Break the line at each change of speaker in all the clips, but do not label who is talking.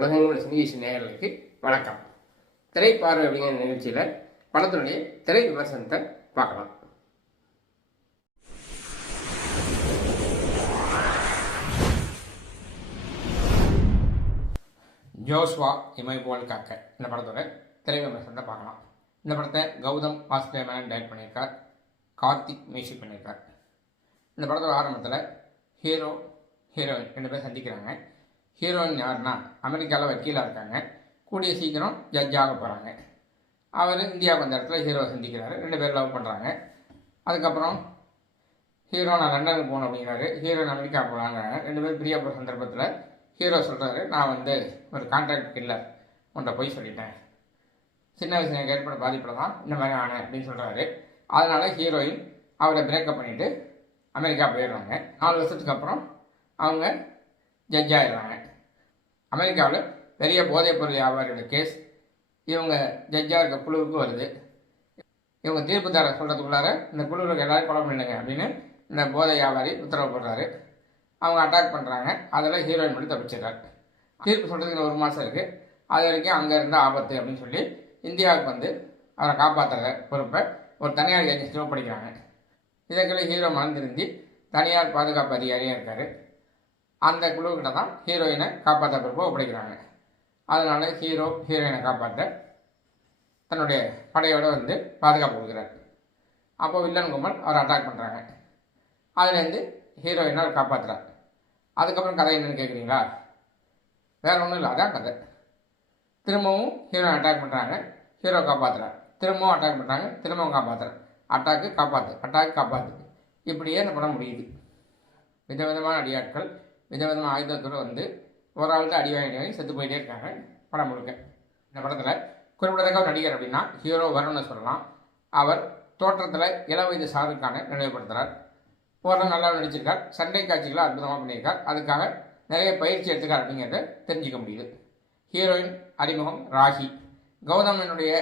உலகங்கள் சினிகேஷி நேயர்களுக்கு வணக்கம். திரைப்பார்வை அப்படிங்கிற நிகழ்ச்சியில் படத்தினுடைய திரை விமர்சனத்தை பார்க்கலாம். ஜோஸ்வா இமை போல் காக்க இந்த படத்தோட திரை விமர்சனத்தை பார்க்கலாம். இந்த படத்தை கௌதம் வாசுதேவன் டைரக்ட் பண்ணியிருக்கார். கார்த்திக் மியூசிக் பண்ணியிருக்கார். இந்த படத்தோட ஆரம்பத்தில் ஹீரோ ஹீரோயின் ரெண்டு பேர் சந்திக்கிறாங்க. ஹீரோயின் யாருன்னா அமெரிக்காவில் வக்கீலாக இருக்காங்க. கூடிய சீக்கிரம் ஜட்ஜாக போகிறாங்க அவர் இந்தியாவுக்கு வந்த இடத்துல ஹீரோவை சந்திக்கிறாரு. ரெண்டு பேர் லவ் பண்ணுறாங்க அதுக்கப்புறம் ஹீரோ நான் லண்டனுக்கு போகணும் அப்படிங்கிறாரு. ஹீரோயின் அமெரிக்கா போகலாங்கிறாங்க ரெண்டு பேரும் பிரியா போகிற சந்தர்ப்பத்தில் ஹீரோ சொல்கிறாரு நான் வந்து ஒரு கான்ட்ராக்ட் கில்லர் உன்ட்ட போய் சொல்லிட்டேன். சின்ன வயசுல எனக்கு ஏற்பட பாதிப்பில் தான் இந்த மாதிரி ஆனேன் அப்படின்னு சொல்கிறாரு அதனால் ஹீரோயின் அவரை பிரேக்கப் பண்ணிவிட்டு அமெரிக்கா போயிடுறாங்க. நாலு வருஷத்துக்கு அப்புறம் அவங்க ஜட்ஜ் ஆயிடுறாங்க அமெரிக்காவில் பெரிய போதைப் பொருள் வியாபாரியோட கேஸ் இவங்க ஜட்ஜாக இருக்க குழுவுக்கு வருது. இவங்க தீர்ப்பு தர சொல்கிறதுக்குள்ளார இந்த குழுவில் எல்லோரும் கொலை பண்ணுங்க அப்படின்னு இந்த போதை வியாபாரி உத்தரவு போடுறாரு. அவங்க அட்டாக் பண்ணுறாங்க அதில் ஹீரோயின் மட்டும் தப்பிச்சிடுறாரு. தீர்ப்பு சொல்கிறதுக்கு ஒரு மாதம் இருக்குது அது வரைக்கும் அங்கே இருந்த ஆபத்து அப்படின்னு சொல்லி இந்தியாவுக்கு வந்து அவரை காப்பாற்றுற பொறுப்பை ஒரு தனியார் ஏஜென்சியில் ஒப்படைக்கிறாங்க. இதற்குள்ள ஹீரோ மனம் திருந்தி தனியார் பாதுகாப்பு அதிகாரியாக இருக்கார். அந்த குழுக்கிட்ட தான் ஹீரோயினை காப்பாற்ற பிறப்பு ஒப்படைக்கிறாங்க. அதனால் ஹீரோ ஹீரோயினை காப்பாற்ற தன்னுடைய படையோடு வந்து பாதுகாப்பு கொடுக்குறாரு. அப்போ வில்லன் கும்பல் அவர் அட்டாக் பண்ணுறாங்க அதுலேருந்து ஹீரோயினை அவர் காப்பாற்றுறார் அதுக்கப்புறம் கதை என்னென்னு கேட்குறீங்களா? வேறு ஒன்றும் இல்லை அதான் கதை. திரும்பவும் ஹீரோ அட்டாக் பண்ணுறாங்க ஹீரோ காப்பாற்றுறார் திரும்பவும் அட்டாக் பண்ணுறாங்க திரும்பவும் காப்பாற்றுறார் அட்டாக்கு காப்பாற்று அட்டாக் காப்பாற்று இப்படியே இந்த படம் முடியுது. விதவிதமான அடியாட்கள் விதவிதமாக ஆயுதத்தோடு வந்து ஒரு ஆள்கிட்ட அடி வாங்கி வாங்கி செத்து போயிட்டே இருக்காங்க படம் முழுக்க. இந்த படத்தில் குறிப்பிடத்தக்க ஒரு நடிகர் அப்படின்னா ஹீரோ வரும்னு சொல்லலாம். அவர் தோற்றத்தில் இள வயது ஷாருக்கானை நினைவுபடுத்துகிறார் ஓரளவு நல்லா நடிச்சிருக்கார். சண்டை காட்சிகளை அற்புதமாக பண்ணியிருக்கார். அதுக்காக நிறைய பயிற்சி எடுத்துக்கார் அப்படிங்கிறத தெரிஞ்சுக்க முடியுது. ஹீரோயின் அறிமுகம் ராகி. கௌதமனுடைய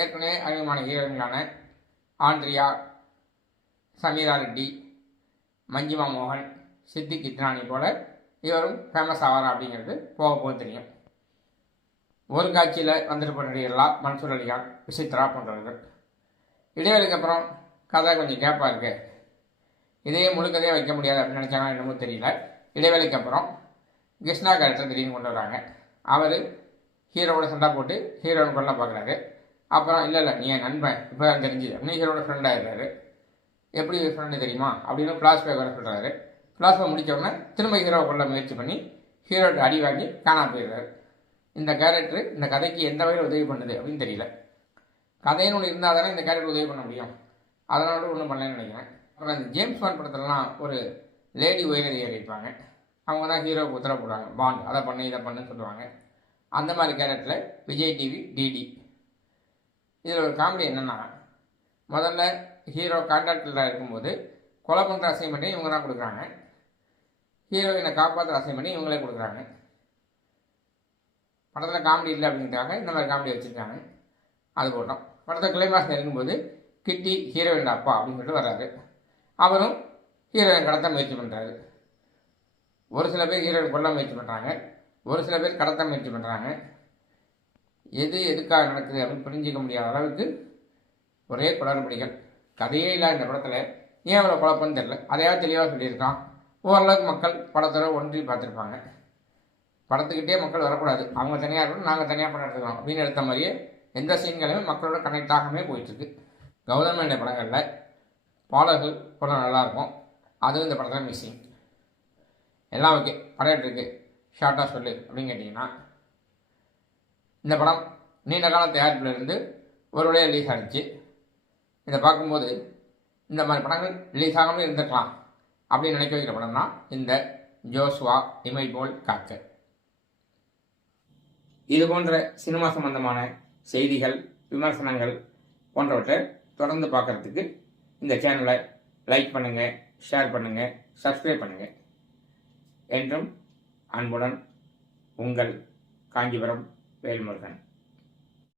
ஏற்கனவே அறிமுகமான ஹீரோயின்களான ஆண்ட்ரியா சமீரா ரெட்டி மஞ்சிமா மோகன் சித்திக் இத்ரானி போல இவரும் ஃபேமஸ் ஆவாரா அப்படிங்கிறது போக போக தெரியும். ஒரு காட்சியில் வந்திருப்ப நடிகர்களாக மன்சூர் அலிகான் விசித்ரா போன்றவர்கள். இடைவெளிக்கு அப்புறம் கதை கொஞ்சம் கேப்பாக இருக்குது இதையே முழுக்கதையே வைக்க முடியாது அப்படின்னு நினச்சாங்கன்னா என்னமோ தெரியல. இடைவெளிக்கு அப்புறம் கிருஷ்ணா கேரக்டர் திடீர்னு கொண்டு வராங்க. அவர் ஹீரோவோட சண்டை போட்டு ஹீரோயின் கொள்ள பார்க்குறாரு. அப்புறம் இல்லை இல்லை நீ என் நண்பன் இப்போ தான் தெரிஞ்சு அப்படின்னு ஹீரோட ஃப்ரெண்ட் ஆயிடுறாரு. எப்படி ஃப்ரெண்டு தெரியுமா? அப்படின்னு ஃப்ளாஷ்பேக் வர சொல்கிறாரு ஃப்ளாஷ்பேக் முடிச்ச உடனே திரும்ப ஹீரோவை கொள்ள முயற்சி பண்ணி ஹீரோட்ட அடி வாங்கி காணாம போயிடுறாரு. இந்த கேரக்டர் இந்த கதைக்கு எந்த வகையில் உதவி பண்ணுது அப்படின்னு தெரியல. கதைன்னு ஒன்று இருந்தால் தானே இந்த கேரக்டர் உதவி பண்ண முடியும். அதனால ஒன்றும் பண்ணலன்னு நினைக்கிறேன். அப்புறம் இந்த ஜேம்ஸ் பாண்ட் படத்துலலாம் ஒரு லேடி உயரதிகாரி இருப்பாங்க அவங்க தான் ஹீரோவுக்கு உத்தரவு போடுவாங்க பாண்ட் அதை பண்ணு இதை பண்ணுன்னு சொல்லுவாங்க. அந்த மாதிரி கேரக்டரில் விஜய் டிவி டிடி இதில் ஒரு காமெடி என்னென்னா முதல்ல ஹீரோ கான்ட்ராக்டராக இருக்கும்போது கொலை பண்ணுற அசைன்மெண்ட்டையும் இவங்க தான் கொடுக்குறாங்க. ஹீரோயினை காப்பாற்ற காப்பாற்றுற பண்ணி இவங்களே கொடுக்குறாங்க. படத்தில் காமெடி இல்லை அப்படிங்கிறதுக்காக இந்த மாதிரி காமெடி வச்சுருக்காங்க. அது போட்டோம். படத்தை கிளைமாஸ் நெருங்கும்போது கிட்டி ஹீரோயின் அப்பா அப்படின்னு சொல்லிட்டு வர்றாரு. அவரும் ஹீரோயின் கடத்த முயற்சி பண்ணுறாரு ஒரு சில பேர் ஹீரோயின் கொல்ல முயற்சி பண்ணுறாங்க ஒரு சில பேர் கடத்த முயற்சி பண்ணுறாங்க எது எதுக்காக நடக்குது அப்படின்னு புரிஞ்சிக்க முடியாத அளவுக்கு ஒரே குளறுபடிகள். கதையே இல்லாத இந்த படத்தில். ஏன் அவ்வளோ குழப்பம்னு தெரில அதையாவது தெளிவாக சொல்லியிருக்கான். ஓரளவுக்கு மக்கள் படத்தோட ஒன்றி பார்த்துருப்பாங்க. படத்துக்கிட்டே மக்கள் வரக்கூடாது. அவங்க தனியாக இருக்கணும் நாங்கள் தனியாக படம் எடுத்துக்கிறோம் அப்படின்னு எடுத்த மாதிரியே எந்த சீன்களுமே மக்களோட கனெக்ட் ஆகாமே போயிட்டுருக்கு. கௌதமேண்ட படங்களில் பாடல்கள் படம் நல்லாயிருக்கும் அதுவும் இந்த படத்தில் மிஸ்ஸிங் எல்லாம் ஓகே படம் எடுத்துருக்கு. ஷார்ட்டாக சொல்லு அப்படின்னு கேட்டிங்கன்னா இந்த படம் நீண்ட கால தயாரிப்பில் இருந்து ஒரு வழியாக ரிலீஸ் ஆகிடுச்சு இதை பார்க்கும்போது இந்த மாதிரி படங்கள் ரிலீஸ் ஆகாமல் இருந்திருக்கலாம். அப்படின்னு நினைக்க வைக்கிற படம் தான் இந்த ஜோஸ்வா இமை போல் காக்க. இது போன்ற சினிமா சம்பந்தமான செய்திகள் விமர்சனங்கள் போன்றவற்றை தொடர்ந்து பார்க்குறதுக்கு இந்த சேனலை லைக் பண்ணுங்கள் ஷேர் பண்ணுங்கள் சப்ஸ்கிரைப் பண்ணுங்கள் என்றும் அன்புடன் உங்கள் காஞ்சிபுரம் வேல்முருகன்.